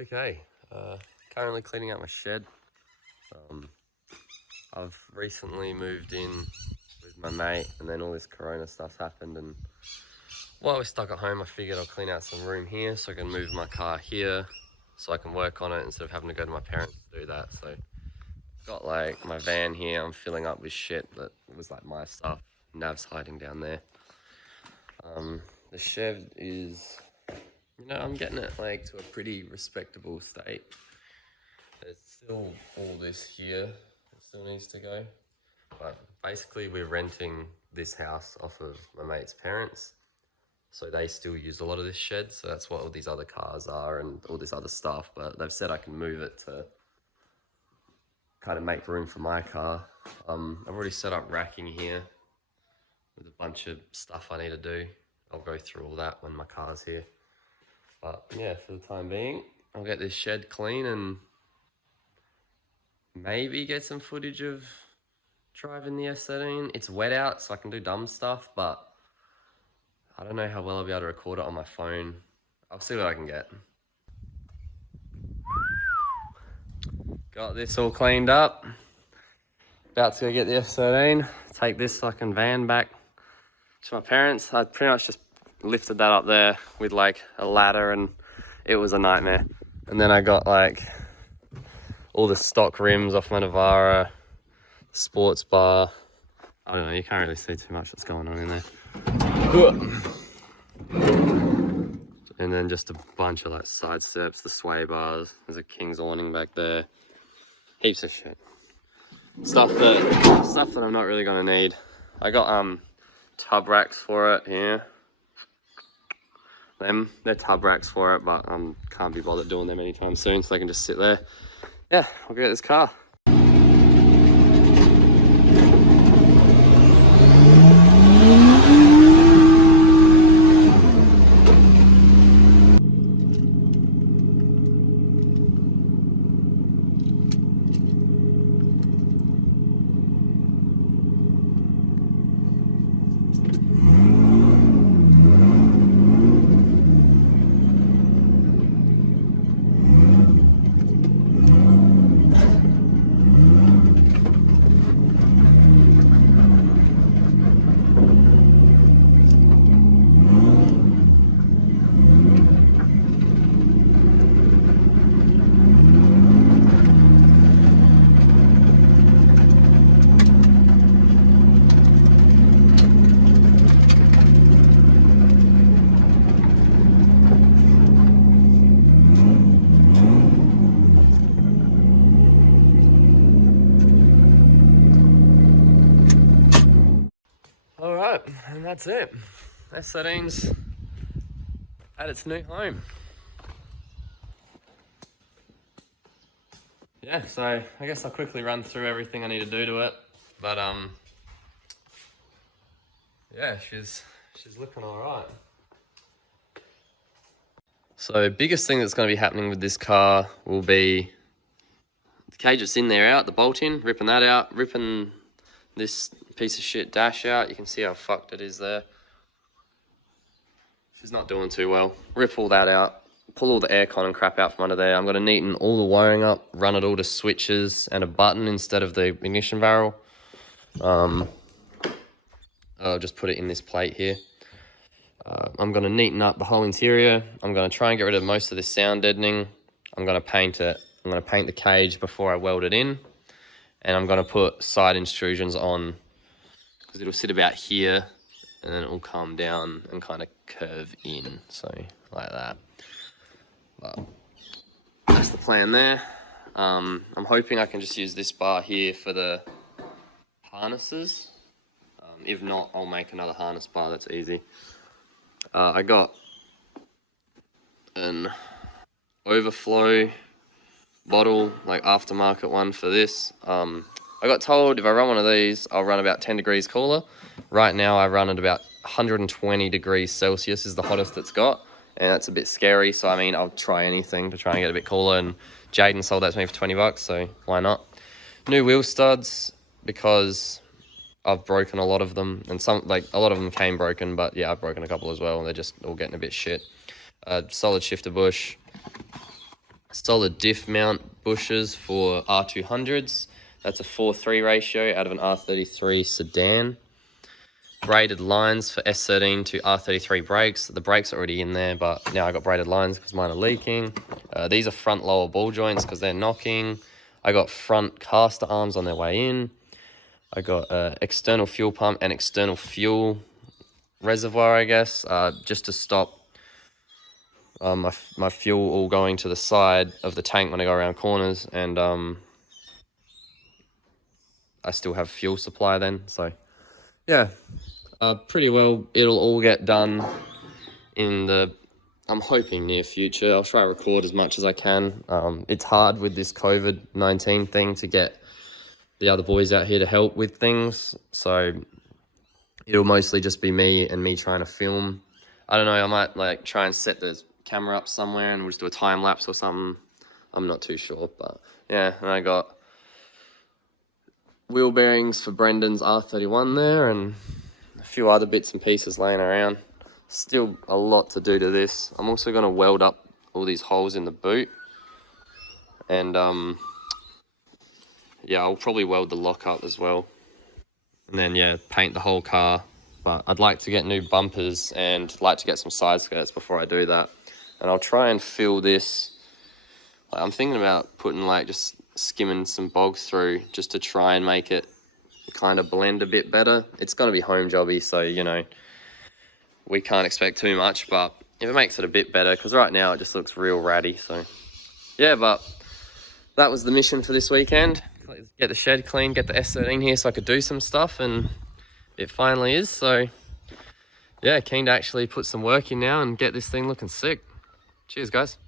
Okay, currently cleaning out my shed. I've recently moved in with my mate, and then all this corona stuff happened, and while we're stuck at home I figured I'll clean out some room here so I can move my car here so I can work on it instead of having to go to my parents to do that. So I've got like my van here, I'm filling up with shit that was like my stuff. Nav's hiding down there. The shed is, I'm getting it like to a pretty respectable state. There's still all this here that still needs to go, but basically we're renting this house off of my mate's parents, so they still use a lot of this shed, so that's what all these other cars are and all this other stuff. But they've said I can move it to kind of make room for my car. I've already set up racking here with a bunch of stuff I need to do. I'll go through all that when my car's here. But yeah, for the time being, I'll get this shed clean and maybe get some footage of driving the S13. It's wet out, so I can do dumb stuff, but I don't know how well I'll be able to record it on my phone. I'll see what I can get. Got this all cleaned up. About to go get the S13. Take this fucking van back to my parents. I pretty much just lifted that up there with like a ladder, and it was a nightmare. And then I got like all the stock rims off my Navara, sports bar. I don't know, you can't really see too much that's going on in there. And then just a bunch of like side steps, the sway bars. There's a King's awning back there. Heaps of shit. Stuff that I'm not really gonna need. I got tub racks for it here. They're tub racks for it, but can't be bothered doing them anytime soon, so they can just sit there. Yeah, I'll get this car. Alright, and that's it. S13's at its new home. Yeah, so I guess I'll quickly run through everything I need to do to it. But yeah, she's looking alright. So biggest thing that's going to be happening with this car will be the cage that's in there out, the bolt in, ripping that out, ripping this piece of shit dash out. You can see how fucked it is there. She's not doing too well. Rip all that out, pull all the aircon and crap out from under there. I'm going to neaten all the wiring up, run it all to switches and a button instead of the ignition barrel. I'll just put it in this plate here. I'm going to neaten up the whole interior. I'm going to try and get rid of most of this sound deadening. I'm going to paint it. I'm going to paint the cage before I weld it in. And I'm going to put side intrusions on because it'll sit about here and then it will come down and kind of curve in. So like that. But that's the plan there. I'm hoping I can just use this bar here for the harnesses. If not, I'll make another harness bar that's easy. I got an overflow bottle, like aftermarket one for this. I got told if I run one of these, I'll run about 10 degrees cooler. Right now I run at about 120 degrees Celsius is the hottest it's got, and that's a bit scary. So I mean, I'll try anything to try and get a bit cooler, and Jaden sold that to me for 20 bucks, so why not? New wheel studs, because I've broken a lot of them, and some, like a lot of them came broken, but yeah, I've broken a couple as well, and they're just all getting a bit shit. Solid shifter bush, solid diff mount bushes for R200s. That's a 4:3 ratio out of an R33 sedan. Braided lines for S13 to R33 brakes. The brakes are already in there, but now I got braided lines because mine are leaking. These are front lower ball joints because they're knocking. I got front caster arms on their way in. I got external fuel pump and external fuel reservoir, I guess, just to stop my fuel all going to the side of the tank when I go around corners, and I still have fuel supply then. So yeah, pretty well it'll all get done in the, I'm hoping, near future. I'll try to record as much as I can. It's hard with this COVID-19 thing to get the other boys out here to help with things, so it'll mostly just be me and me trying to film. I don't know, I might like try and set the camera up somewhere and we'll just do a time lapse or something. I'm not too sure, but yeah. And I got wheel bearings for Brendan's R31 there and a few other bits and pieces laying around. Still a lot to do to this. I'm also going to weld up all these holes in the boot, and yeah, I'll probably weld the lock up as well, and then yeah, paint the whole car. But I'd like to get new bumpers and like to get some side skirts before I do that. And I'll try and fill this. I'm thinking about putting like just skimming some bogs through just to try and make it kind of blend a bit better. It's going to be home jobby, so you know, we can't expect too much, but if it makes it a bit better, because right now it just looks real ratty. So yeah, but that was the mission for this weekend. Get the shed clean, get the S13 here so I could do some stuff, and it finally is. So yeah, keen to actually put some work in now and get this thing looking sick. Cheers guys.